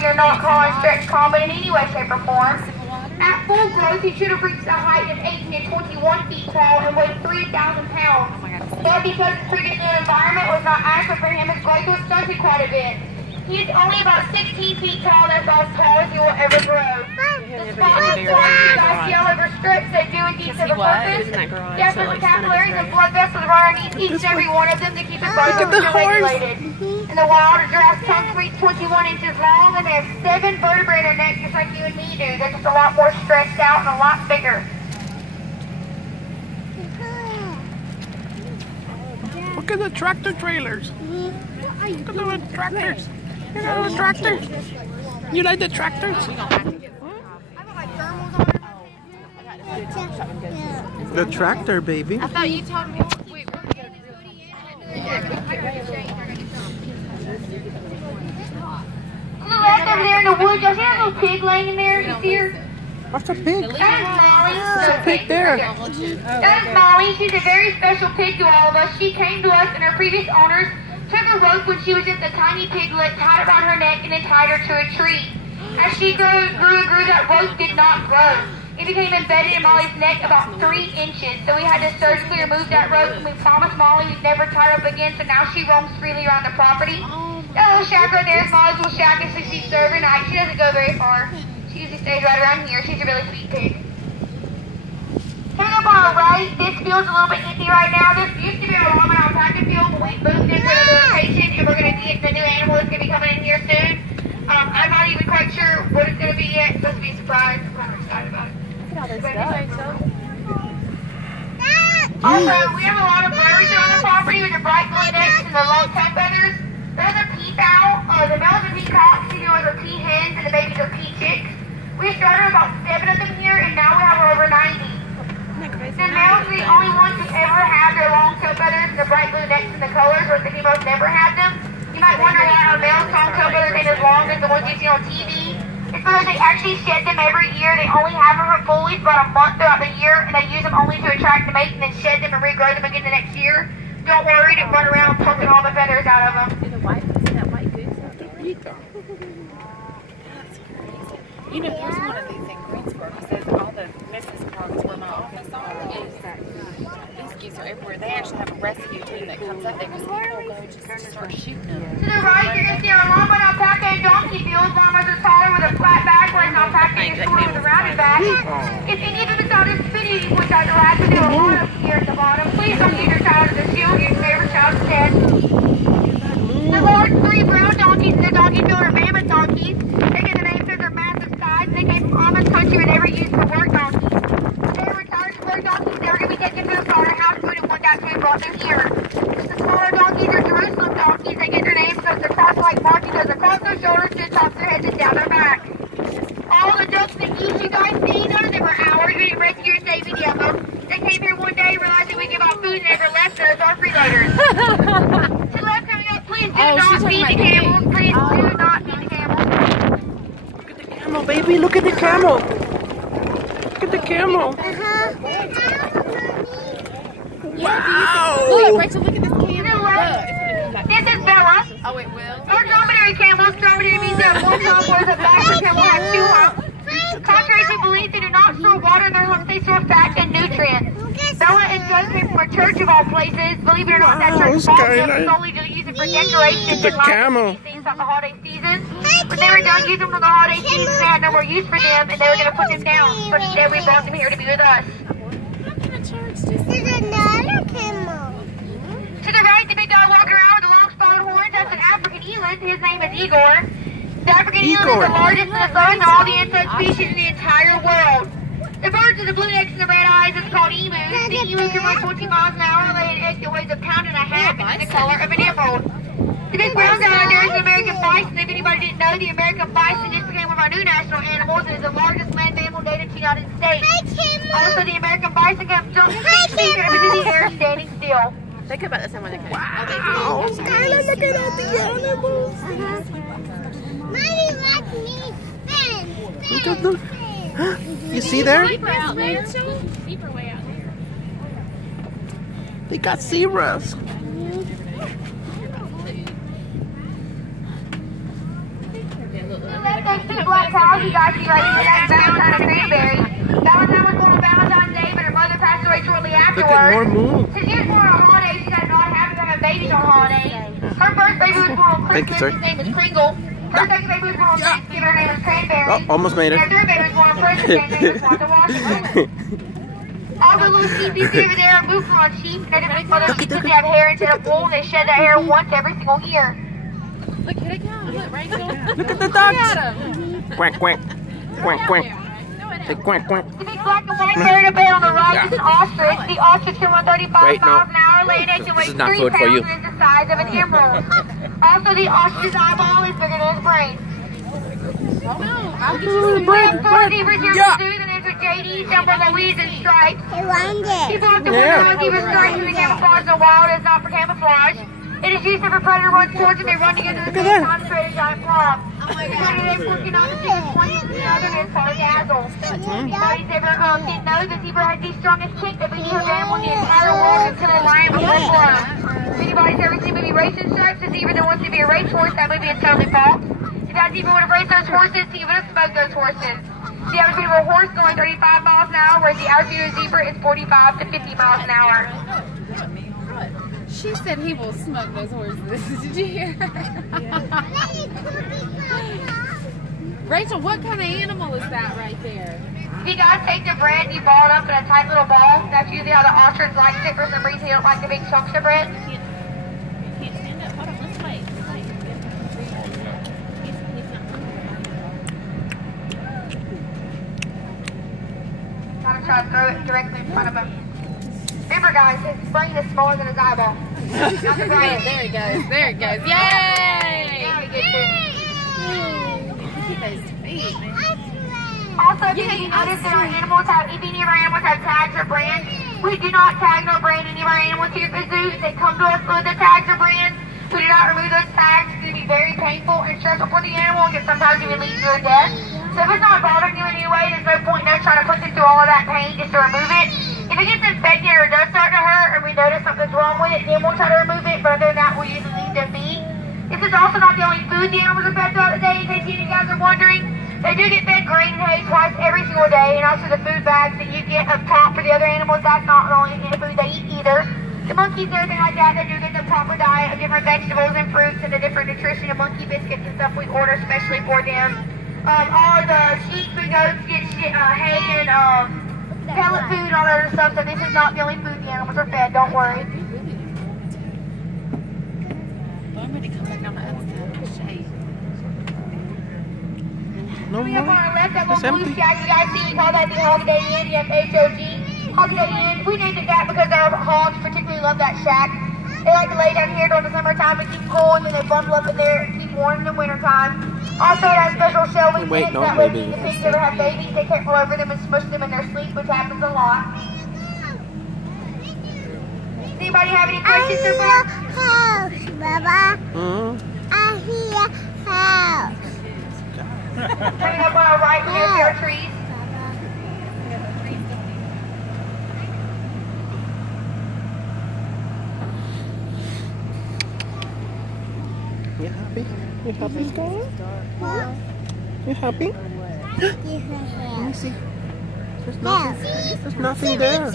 we are not calling stretch combat in any way, shape, or form. At full growth, he should have reached a height of 18 to 21 feet tall and weighed 3,000 pounds. But because his previous new environment was not adequate for him, his growth was stunted quite a bit. He is only about 16 feet tall, that's about as tall as he will ever grow. The spotless white yellow over strips that do indeed serve a purpose. Definite capillaries and blood vessels run underneath each and every one of them to keep his blood pressure regulated. In the wild, a giraffe's tongue reaches 21 inches long, and they have 7 vertebrae in their neck, just like you and me do. They're just a lot more stretched out and a lot bigger. Look at the tractor trailers. Look at the tractors. You know the tractors? You like the tractors? The tractor, baby. I thought you told me. Wait, we're going To the left over there in the woods, y'all see that little pig laying in there? You see her? What's a pig? That is Molly. What's a pig there? That is Molly. She's a very special pig to all of us. She came to us and her previous owners took a rope when she was just a tiny piglet, tied it around her neck, and then tied her to a tree. As she grew, that rope did not grow. It became embedded in Molly's neck about 3 inches. So we had to surgically remove that rope, and we promised Molly we'd never tie her up again, so now she roams freely around the property. That little shack right there is Molly's little shack, and so she's served at night. She doesn't go very far. She usually stays right around here. She's a really sweet pig. Coming up on the right, this field's a little bit empty right now. This used to be a llama alpaca field, but we moved into another location, and we're going to get the new animal that's going to be coming in here soon. I'm not even quite sure what it's going to be yet. It's supposed to be a surprise. I'm kind of excited about it. Also, we have a lot of birds on the property with the bright blue necks and the long tail feathers. Those are peafowl. The males are peacocks, the females are pea hens, and the babies are pea chicks. We started about 7 of them here, and now we have over 90. The males are the only ones who ever have their long tail feathers and the bright blue necks and the colors, whereas the females never had them. You might wonder why our male's long tail feathers ain't as long as the ones you see on TV. It's because they actually shed them every year. They only have them for foalage about a month throughout the year, and they use them only to attract the mate and then shed them and regrow them again the next year. Don't worry, they run around plucking all the feathers out of them. that white goose out there. That's crazy. You know, there's one of these in Greensboro that says all the Mrs. Parks where my office is that these geese are everywhere. They actually have a rescue team that comes up there because people go just start shooting them. To the right, you're going to see our llama and alpaca and donkey fields. Llamas are taller with a flat back, whereas alpaca is shorter with a rounded back. If any of them decide to spit at you, which I like to do a lot of here at the bottom, please don't use your child as a shield. Your favorite child is dead. The large 3 brown donkeys in the donkey field are mammoth donkeys. They get the name because they're massive size, and they came from Amish country and they were used for work donkeys. They were retired work donkeys. They were going to be taken to a slaughterhouse food, and one got and brought them here. The smaller donkeys are Jerusalem donkeys. They get their name because they're crossed like marching goes across their shoulders to the tops of their heads and down their back. All the ducks and geese you guys see, none of them are ours. We didn't rescue or save any of them. They came here one day, realized that we give out food and never left us. Our freeloaders. To the left coming up, please do not feed the camels. Please do not feed the camels. Look at the camel, baby. Look at the camel. Look at the camel. Wow. Look, Rachel, look at this camel. This is Bella. Oh, it will? Our dromedary camels. Dromedary means they have 1 hump, whereas a backward camel has 2 humps. Contrary to belief, they do not store water in their humps, they store fat and nutrients. Bella and Joe came from a church of all places. Believe it or not, that church bought them solely to use it for decoration the camel. Things on the holiday season. When they were done using them for the holiday season, they had no more use for them, and they were going to put them down. But instead, we brought them here to be with us. To the right, the big guy walking around with the long spotted horns, that's an African eland. His name is Igor. The African eland is the largest and the slowest of all the insect species in the entire world. The birds with the blue necks and the red eyes is called emus. The emu can run 14 miles an hour and lay an egg that weighs 1.5 pounds and is the color of an emerald. The big brown guy there is an American bison. If anybody didn't know, the American bison just became one of our new national animals and is the largest land mammal native to the United States. Also, the American bison can jump 6 feet into the air standing still. Think about this when they come. Wow. Skylar, look at all the animals. Mommy, like me. Ben. Look at them. You see there? Zebra out there. Zebra way out there. They got zebras. To the left those two black cows you guys see right here, that's Valentine and Cranberry. Valentine was born on Valentine's Day, but her mother passed away shortly afterwards. Look at more moon. Since she was born on holidays, she got not having to have babies on holidays. Her first baby was born on Thank you, Christmas. sir. His name was Kringle. Her second baby was born on Thanksgiving. Her name was Cranberry. Oh, almost made it. And her third baby was born on Christmas. His name was Wanda Washington. All the little sheep you see over there are Mouflon sheep. And they mother sheep that have hair instead of wool. They shed that hair once every single year. Look, here they come. Look, Rachel. Look at the ducks. Look at them. Quack, quack. Quack, quack. Say quack, quack. The big black and white bird up there on the right is an ostrich. The ostrich can run 35 miles an hour. Laying eggs and weighs 3 pounds and is the size of an emerald. Also, the ostrich's eyeball is bigger than his brain. Oh, no. I'll get We you have 4 zebras here at the zoo. The names are JD, Jumbo, Louise, and Stripes. I want it. People have to wonder why zebra stripes in the camouflage in the wild is not for camouflage. It is used if a predator runs towards it, they run together at the same time to create a giant club. The predator they working on the biggest one is the other is called a dazzle. Nobody's ever didn't know the zebra has the strongest kick that we have animal in the entire world until a lion before blood. If anybody's ever seen the movie Racing Stripes, the zebra that wants to be a racehorse, that movie is totally false. If that zebra would have raced those horses, he would have smoked those horses. The average speed of a horse is only 35 miles an hour, whereas the average speed of a zebra is 45 to 50 miles an hour. She said he will smoke those horses. Did you hear her? Rachel, what kind of animal is that right there? If you guys take the bread and you ball it up in a tight little ball, that's usually how the ostrich likes it. For some reason, they don't like the big chunks of bread. Gotta try to throw it directly in front of him. Remember, guys, his brain is smaller than his eyeball. Not the brain. There he goes. There he goes. Yay! Now he gets it. Look at those feet, man. Also, if you notice that our animals have, if any of our animals have tags or brands, we do not tag or brand any of our animals here at the zoo. They come to us with the tags or brands. We do not remove those tags. It's going to be very painful and stressful for the animal and can sometimes even lead to their death. So if it's not bothering you in any way, there's no point in us trying to put them through all of that pain just to remove it. If it gets infected or does start to hurt and we notice something's wrong with it, then we'll try to remove it. But other than that, we'll usually leave them be. This is also not the only food the animals are fed throughout the day, in case you guys are wondering. They do get fed grain and hay twice every single day, and also the food bags that you get up top for the other animals, that's not the only food they eat either. The monkeys and everything like that, they do get the proper diet of different vegetables and fruits and the different nutrition and monkey biscuits and stuff we order especially for them. All the sheep and goats get hay and pellet food and all that other stuff, so this is not the only food the animals are fed, don't worry. I'm ready to come back on the other side of the shade. No We have on more. our left that It's little blue empty. shack you guys see, we call that the Holiday Inn, H-O-G. Holiday Inn, we named it that because our hogs particularly love that shack. They like to lay down here during the summertime and keep cool, and then they bundle up in there and keep warm in the wintertime. Also, it has special shelving in it, that way if the pigs ever have babies, they can't roll over them and smush them in their sleep, which happens a lot. Does anybody have any questions so far? House, Baba. I hear house. Coming up on our right, we have our trees. You happy? You happy, Skylar? You happy? Let me see. There's nothing. There's nothing there.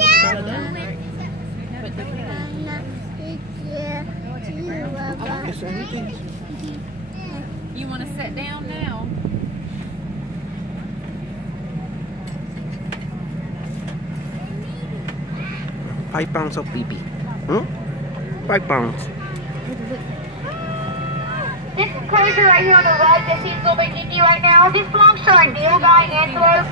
Is there anything? You want to sit down now? £5 of BB. Hmm? £5. This enclosure right here on the right that seems a little bit dingy right now, this belongs to our nilgai antelope.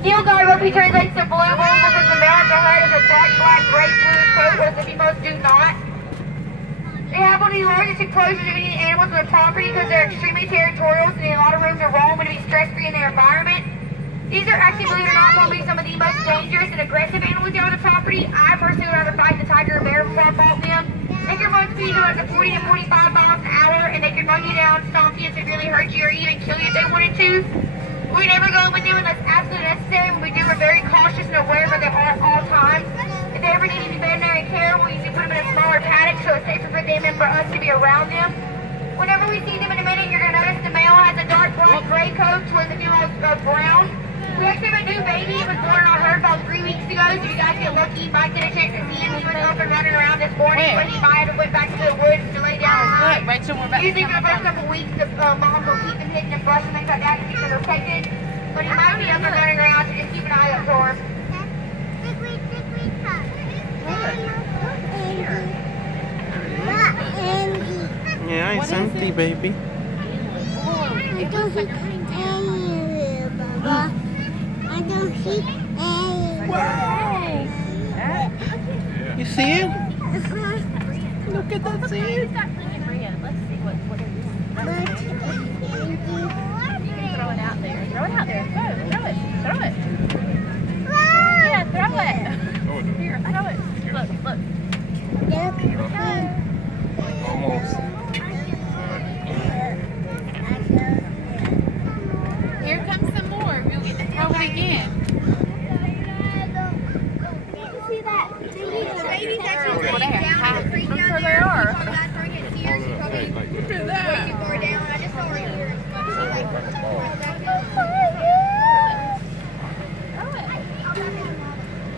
Nilgai roughly translates to blue wolf because the male of the herd is a dark black, gray blue coat, whereas the females do not. They have one of the largest enclosures of any animals on their property because they're extremely territorial, so they need a lot of room to roam and to be stress-free in their environment. These are actually, believe it or not, probably some of the most dangerous and aggressive animals here on the property. I personally would rather fight the tiger or bear before I fought them. They can run speeds of up to 40 to 45 miles an hour, and they can run you down, stomp you, and severely hurt you or even kill you if they wanted to. We never go with them unless absolutely necessary. When we do, we're very cautious and aware of them at all times. If they ever need any veterinary care, we'll usually put them in a smaller paddock so it's safer for them and for us to be around them. Whenever we see them in a minute, you're going to notice the male has a dark black gray coat where the female is brown. We actually have a new baby. It was born on her about 3 weeks ago, so you guys get lucky. You might get a chance to see him. He was up and running around this morning, but he might have went back to the woods to lay down. Look, Rachel, we're about Usually for the first couple weeks, the moms will keep him hidden and brush and things like that to keep him protected. But he might be up and running around, so just keep an eye out for him. Yeah, it's empty, baby. I don't see any, Baba. I don't see any. Wow! You see it? Look at that seed. Let's see what it is. You can throw it out there. Throw it out there. Go. Throw it. Throw it. Yeah, throw it. Here, throw it. Look, look. Almost. Here comes some more. We'll get to throw it again. See that? Baby's actually Well, laying there. down in the creek I'm down sure there. they are. I'm not throwing it here. She's probably way too far down. I just saw her here. But she like crawled down.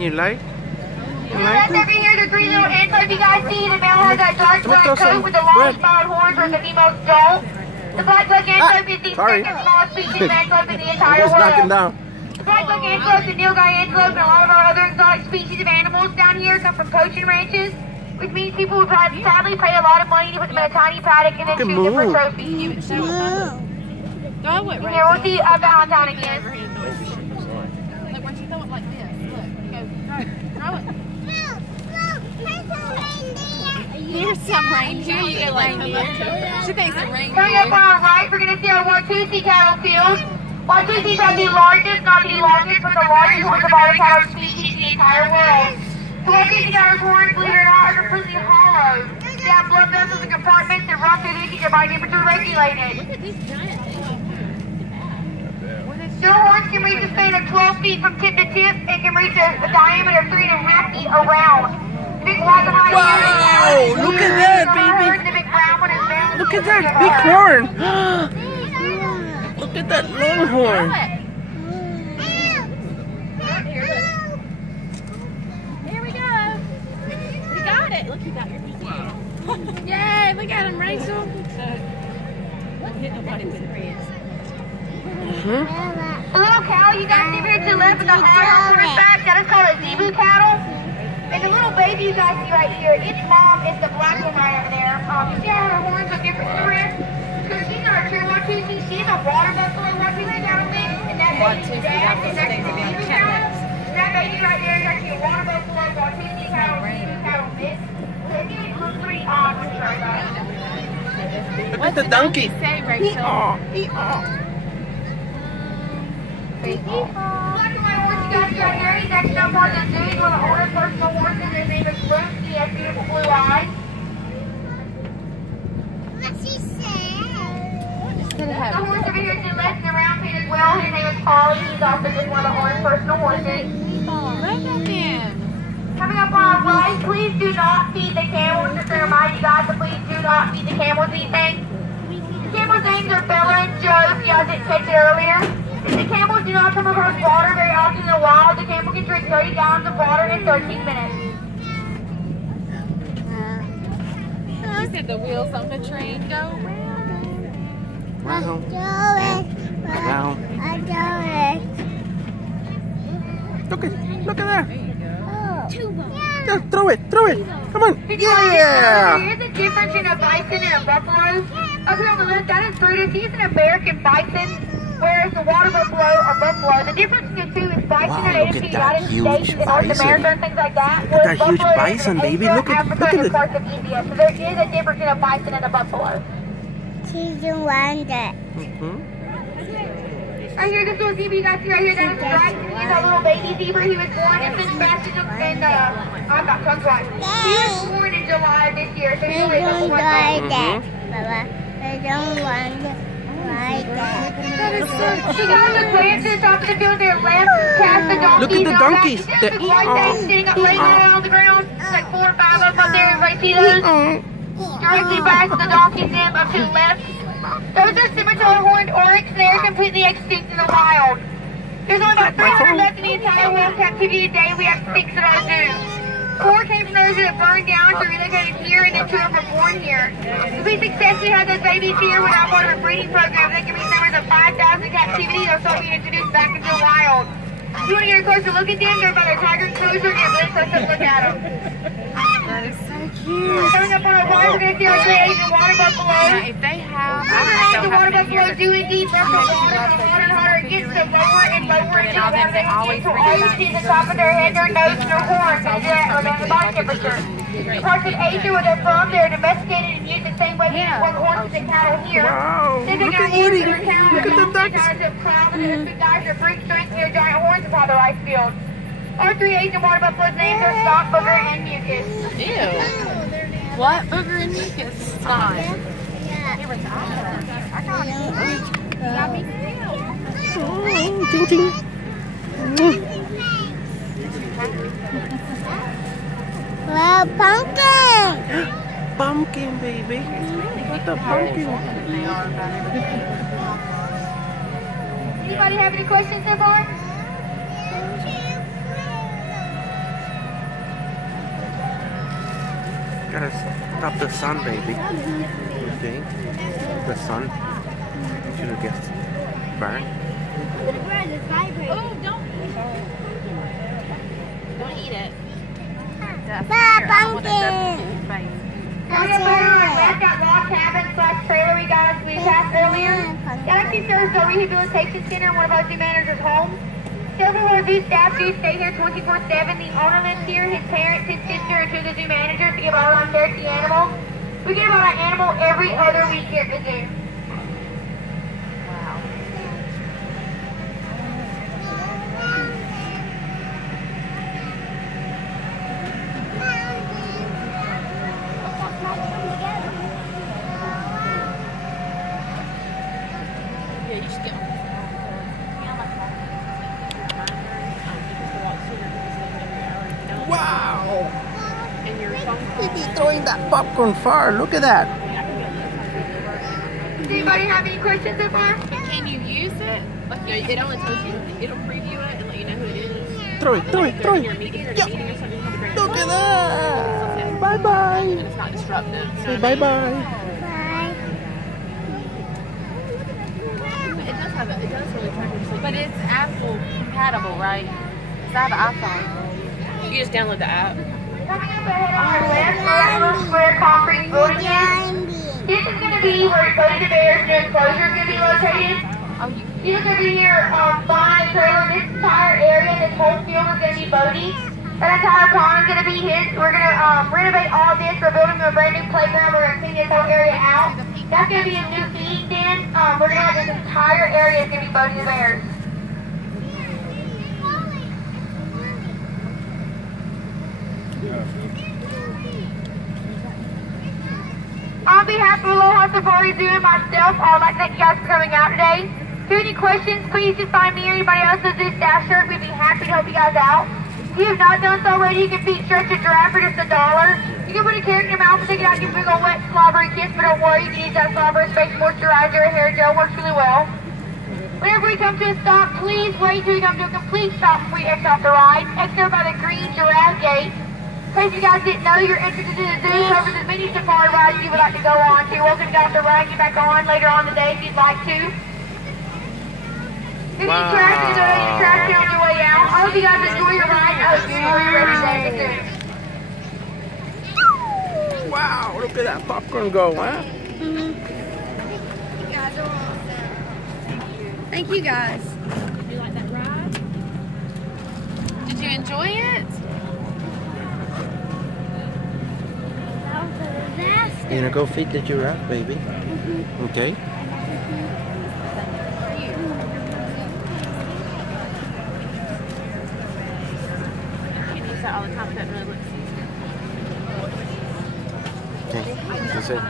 You like? You Let's like over it? here, the three little antlers you guys see. The male has that dark black coat with the long spotted horns where the female's dull. The black buck antelope is the Sorry. second smallest species of antelope in the entire Almost knocking world. down. The black buck antelope, the nilgai antelope, and a lot of our other exotic species of animals down here come from poaching ranches, which means people would sadly pay a lot of money to put them in a tiny paddock and then Look at shoot them for Moo. trophies. Throw it, And here we'll see downtown again. Look, when you throw it like this, look, you go, throw it. Here's some reindeer. You go reindeer. She thinks a Coming up reindeer. on our right, we're going to see our Watusi cattle field. Watusis are the largest, not the longest, but the largest horse of all the cattle species in the entire world. The Watusi cattle's horns, believe it or not, are completely hollow. They have blood vessels and compartments that run through them to keep their body temperature regulated. Their horns can reach a span of 12 feet from tip to tip and can reach a diameter of 3.5 feet around. Big black and white Wow! Look at that, baby! The big brown one is bound. Look at that big horn! Look at that long horn! Here we go. We got it. Look, you got your piece. Yay, look at him, Rachel. The little cow you guys see here to the left with the hard horseback, that is called a zebu cattle. And the little baby you guys see right here, its mom is the black one right over there. You see how her horns are different from the rest? Because she's not a true Watusi, she's a water buffalo Watusi cattle mix, and that baby's dad is actually a zebu cattle. And that baby right there is actually a water buffalo Watusi cattle mix. It looks pretty odd when you try that. Look at the donkey! Say, Rachel. Black and white horse you guys see right here, he's actually not part of the zoo. He's one of the oldest personal horses. His name is Luke. He has beautiful blue eyes. What she said? The horse over here to the left in the round pin as well. His name is Polly. He's also just one of the oldest personal horses. Look at him. Coming up on our right, please do not feed the camels. Just to remind you guys to please do not feed the camels these things. The camels' names are Bella and Joe, if you guys didn't catch it earlier. The camels do not come across water very often in the wild. The camel can drink 30 gallons of water in 13 minutes. She said the wheels on the train go round. Wow. Wow. I do Look at that! it. Just throw it! Come on! Yeah! Here's the difference in a bison and a buffalo. Up here on the left, that is Brutus. He's an American bison, whereas the water buffalo are buffalo. The difference in the two is bison Wow, are native look to at the that United huge States and North bison. America and things like that. Look at that whereas huge buffalo bison, is in baby. Asia, Look at Africa, it. and parts of India. So there is a difference in a bison and a buffalo. She's the one that. Right here, this little zebra you guys see right here, that is Bryson. He's a little baby zebra. He was born in Sebastian and I got tongue tied. He was born in July of this year, so he's I only a couple don't months like old. that, Baba. I don't want to like that. She got the plants to the top of the field there, left, cast the donkeys. Look at the and all that. donkeys. You see those white things sitting up, laying out on the ground? Like 4 or 5 of them up there, everybody see those? They're directly past the donkey's limb up to the left. Those are scimitar horned oryx. They are completely extinct in the wild. There's only about 300 left in the entire world captivity today. We have 6 at our zoo. 4 came from those that burned down, so relocated here, and then 2 were born here. If we successfully have those babies here, we're now part of a breeding program that can reach numbers of 5,000 captivity. They'll start being introduced back into the wild. If you want to get a closer look at them, they're about a tiger cruiser. Get a really close up look at them. That is so cute. Coming up on our right, we're going to see our 3 Asian water buffaloes. Now, if they have, I The don't water have them here, buffalo do indeed ruffle the water hotter and hotter. It gets to lower and lower until the water they always see the top of their head, their nose, and their horns. They do that around the body temperature. The parts of Asia where they're from, they're domesticated and used the same way we use horses and cattle here. Wow, They look got at Edie. horses or cattle, Look at the ducks. guys have crowds, and the big guys are brute strength and their giant horns upon the rice field. Our 3 Asian water buffaloes' names are Stock, Booger, and Mucus. Ew. What? Booger and mucus? Stop. Oh, ting ting. Wow, pumpkin. Pumpkin, baby. What the pumpkin? Anybody have any questions so far? Gotta stop the sun, baby. Okay. The sun. You should have guessed. Burn. Oh, don't eat it. Pumpkin. Coming up over on left, that log cabin / trailer we passed earlier. That actually serves the rehabilitation center in one of our zoo managers' homes. Several of our zoo staff do stay here 24/7. The owner lives here, his parents, his sister, and 2 of the zoo managers to give all our care to the animal. We give out an animal every other week here at the zoo. Wow! He's throwing that popcorn far. Look at that. Does anybody have any questions so far? Can you use it? Like, it only tells you, it'll preview it and let you know who it is. Throw it, throw it, throw it. Yeah. Look at that. Bye-bye. It's not disruptive. Say bye-bye. It does really track your sleep. But it's Apple compatible, right? Because I have an iPhone. You just download the app. Coming up ahead on our left, we're at a square concrete building is. This is going to be where the bears and enclosure is going to be located. You look over here behind the trailer, this entire area, this whole field is going to be Bodie's. That entire pond is going to be his. We're going to renovate all this. We're building him a brand new playground. We're going to clean this whole area out. That's going to be a new feeding den. We're going to have this entire area is going to be Bodie the Bears. On behalf of Aloha Zoo and myself, I would like to thank you guys for coming out today. If you have any questions, please just find me or anybody else in the zoo staff shirt. We'd be happy to help you guys out. If you have not done so already, you can feed stretch a giraffe for just $1. You can put a carrot in your mouth and take it out and give a big old wet slobbery kiss, but don't worry, you can use that slobber as face moisturizer or hair gel. Works really well. Whenever we come to a stop, please wait till you come to a complete stop before you exit off the ride. Exit by the green giraffe gate. In case you guys didn't know, you're entered into the zoo. Covers as many safari rides as you would like to go on. So you're welcome to get off the ride and get back on later on in the day if you'd like to. If you need trash, you donate your trash can on your way out. I hope you guys enjoy your ride. I hope you enjoy your every day at the zoo. Wow, look at that popcorn go, huh? Thank you guys. Did you like that ride? Did you enjoy it? You gonna go feed the giraffe, baby? Okay. You use that all the time. It doesn't really look. Okay, that's it.